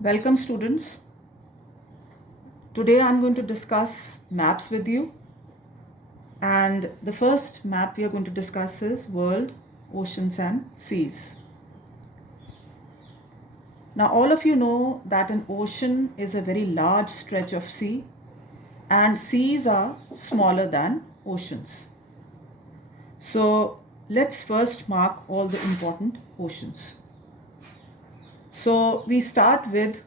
Welcome students. Today I'm going to discuss maps with you, and the first map we are going to discuss is World Oceans and Seas. Now all of you know that an ocean is a very large stretch of sea and seas are smaller than oceans. So let's first mark all the important oceans. So we start with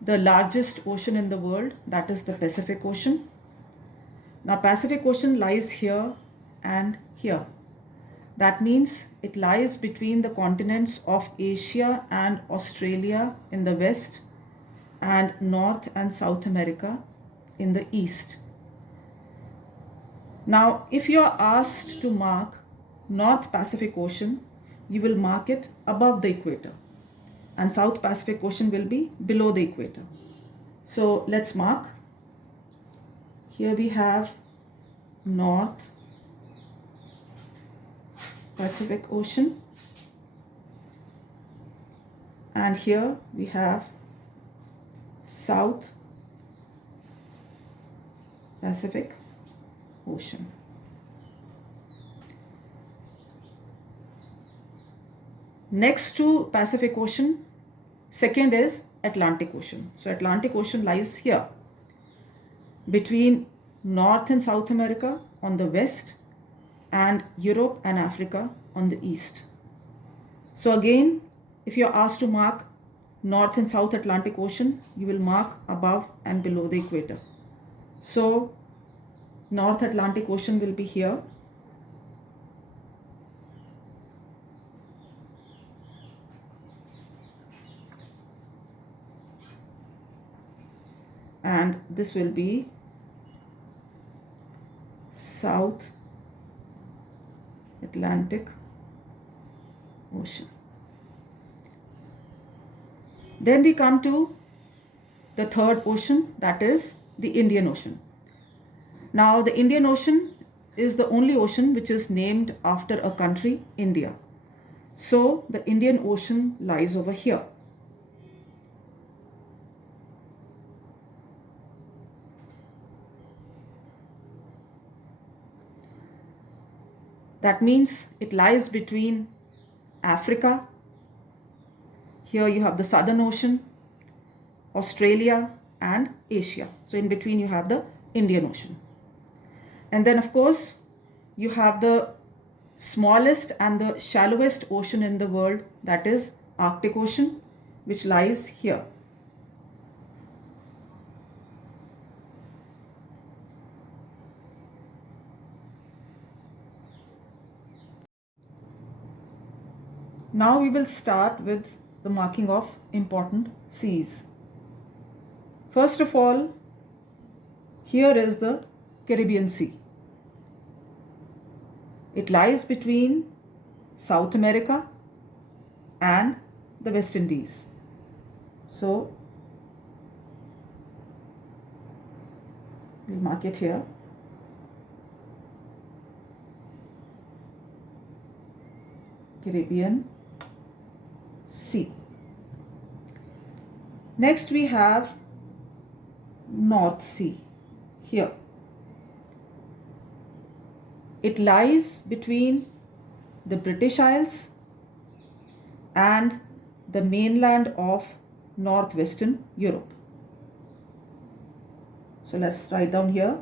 the largest ocean in the world, that is the Pacific Ocean. Now Pacific Ocean lies here and here. That means it lies between the continents of Asia and Australia in the west and North and South America in the east. Now if you are asked to mark North Pacific Ocean, you will mark it above the equator, and South Pacific Ocean will be below the equator. So let's mark. Here we have North Pacific Ocean, and here we have South Pacific Ocean. Next to Pacific Ocean, second is Atlantic Ocean. So Atlantic Ocean lies here between North and South America on the west and Europe and Africa on the east. So again, if you're asked to mark North and South Atlantic Ocean, you will mark above and below the equator. So North Atlantic Ocean will be here. And this will be South Atlantic Ocean. Then we come to the third ocean, that is the Indian Ocean. Now the Indian Ocean is the only ocean which is named after a country, India. So the Indian Ocean lies over here. That means it lies between Africa. Here you have the Southern Ocean, Australia and Asia. So in between you have the Indian Ocean. And then of course you have the smallest and the shallowest ocean in the world, that is Arctic Ocean, which lies here. Now we will start with the marking of important seas. First of all, here is the Caribbean Sea. It lies between South America and the West Indies. So we'll mark it here. Caribbean Sea. Next we have North Sea here. It lies between the British Isles and the mainland of northwestern Europe. So let's write down here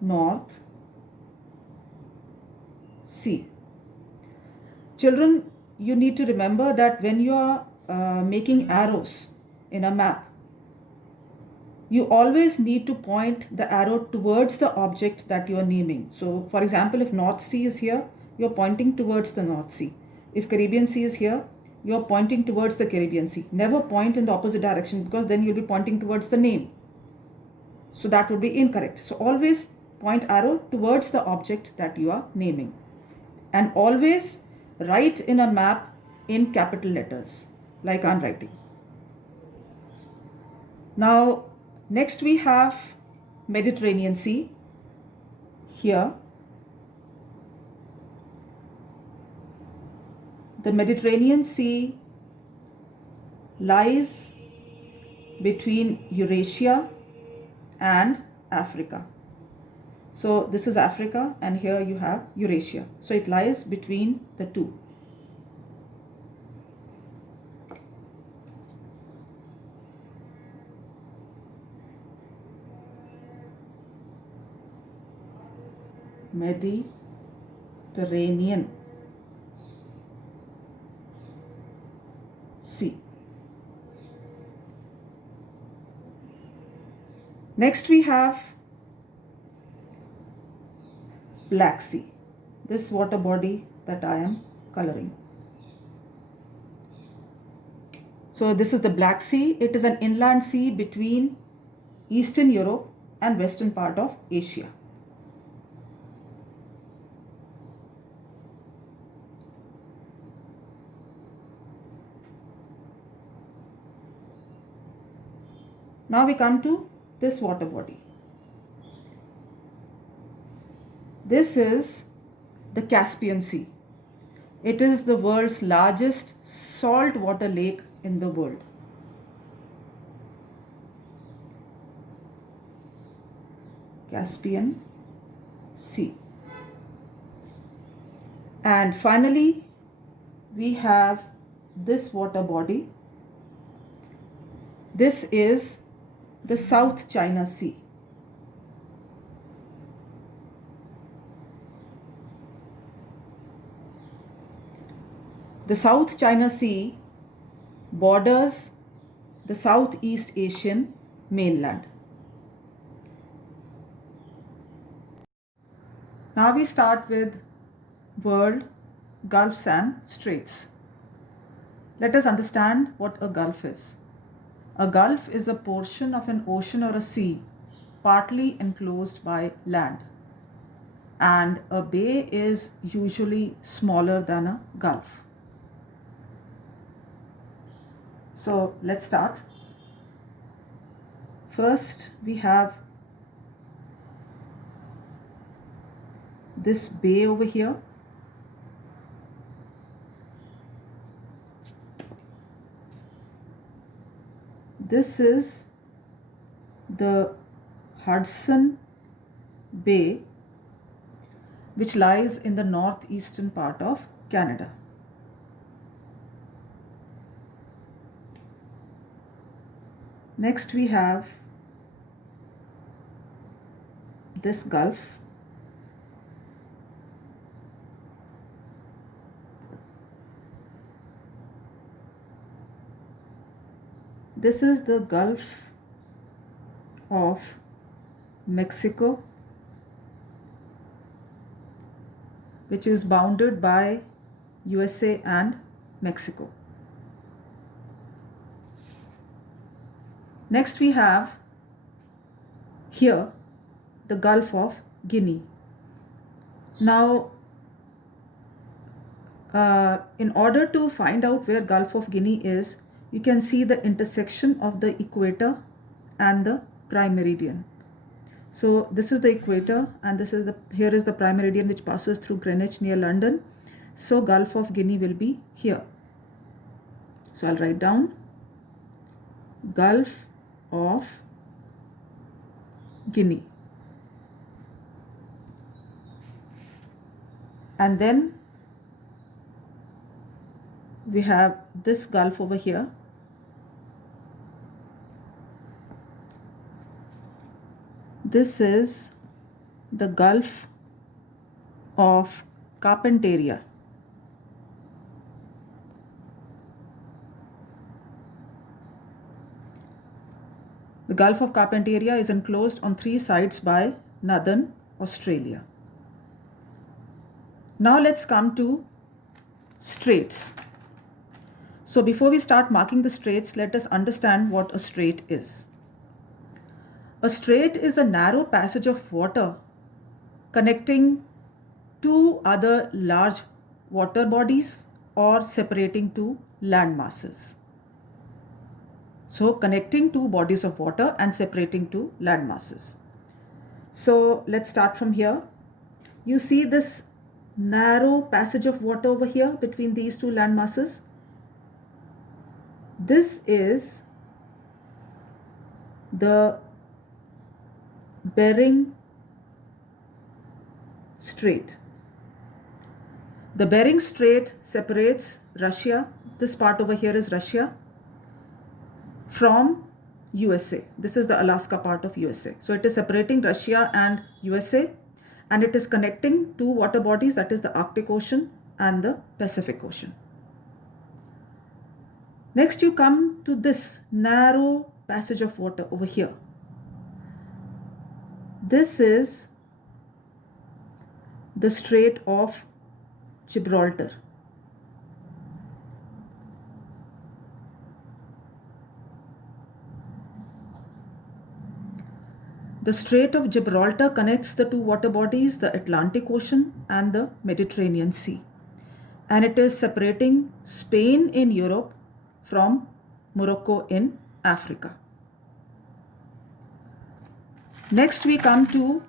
North Sea. Children, you need to remember that when you are making arrows in a map, you always need to point the arrow towards the object that you are naming. So for example, if North Sea is here, you're pointing towards the North Sea. If Caribbean Sea is here, you're pointing towards the Caribbean Sea. Never point in the opposite direction, because then you'll be pointing towards the name. So that would be incorrect. So always point arrow towards the object that you are naming. And always write in a map in capital letters, like I'm writing. Now, next we have Mediterranean Sea here. The Mediterranean Sea lies between Eurasia and Africa. So this is Africa and here you have Eurasia. So it lies between the two. Mediterranean Sea. Next we have Black Sea, this water body that I am coloring. So this is the Black Sea. It is an inland sea between Eastern Europe and western part of Asia. Now we come to this water body. This is the Caspian Sea. It is the world's largest saltwater lake in the world. Caspian Sea. And finally, we have this water body. This is the South China Sea. The South China Sea borders the Southeast Asian mainland. Now we start with world gulfs and straits. Let us understand what a gulf is. A gulf is a portion of an ocean or a sea partly enclosed by land, and a bay is usually smaller than a gulf. So let's start. First, we have this bay over here. This is the Hudson Bay, which lies in the northeastern part of Canada. Next we have this gulf. This is the Gulf of Mexico, which is bounded by USA and Mexico. Next we have here the Gulf of Guinea. Now, in order to find out where Gulf of Guinea is, you can see the intersection of the equator and the prime meridian. So this is the equator and here is the prime meridian which passes through Greenwich near London. So Gulf of Guinea will be here. So I'll write down Gulf of Guinea. And then we have this gulf over here. This is the Gulf of Carpentaria. The Gulf of Carpentaria is enclosed on 3 sides by northern Australia. Now let's come to straits. So before we start marking the straits, let us understand what a strait is. A strait is a narrow passage of water connecting two other large water bodies or separating two land masses. So connecting two bodies of water and separating two land masses. So let's start from here. You see this narrow passage of water over here between these two land masses. This is the Bering Strait. The Bering Strait separates Russia, this part over here is Russia, from USA. This is the Alaska part of USA. So it is separating Russia and USA, and it is connecting two water bodies, that is the Arctic Ocean and the Pacific Ocean. Next you come to this narrow passage of water over here. This is the Strait of Gibraltar. The Strait of Gibraltar connects the two water bodies, the Atlantic Ocean and the Mediterranean Sea. And it is separating Spain in Europe from Morocco in Africa. Next we come to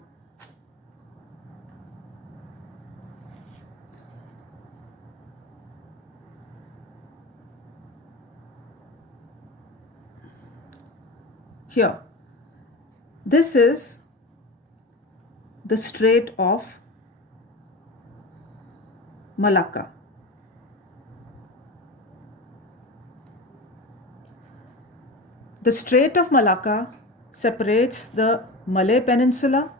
here. This is the Strait of Malacca. The Strait of Malacca separates the Malay Peninsula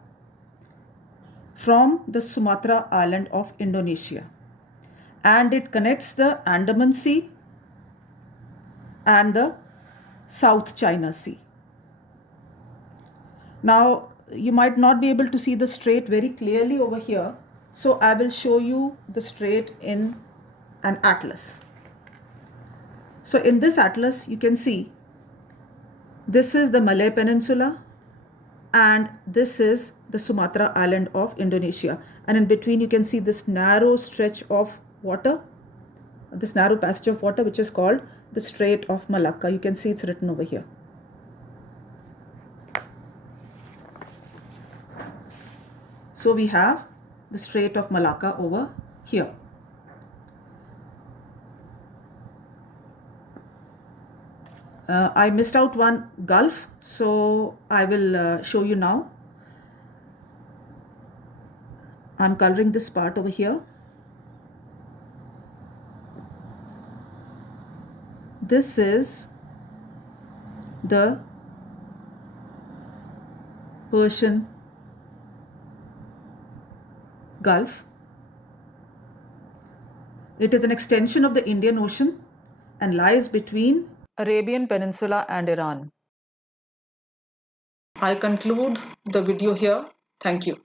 from the Sumatra island of Indonesia, and it connects the Andaman Sea and the South China Sea. Now you might not be able to see the strait very clearly over here, so I will show you the strait in an atlas. So in this atlas you can see this is the Malay Peninsula and this is the Sumatra island of Indonesia, and in between you can see this narrow stretch of water, this narrow passage of water, which is called the Strait of Malacca. You can see it's written over here. So we have the Strait of Malacca over here. I missed out one gulf, so I will show you now. I'm coloring this part over here. This is the Persian Gulf. It is an extension of the Indian Ocean and lies between Arabian Peninsula and Iran. I conclude the video here. Thank you.